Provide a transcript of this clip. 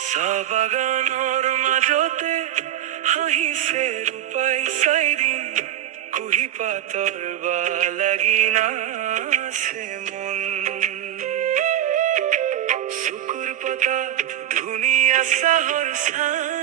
চাহ বাগানৰ মাজতে হাঁহিছে ৰূপাই চাইৰি কুহি পাতৰ বা লাগি নাছে মন চকুৰ পতা ধুনীয়া চাহৰ চাহ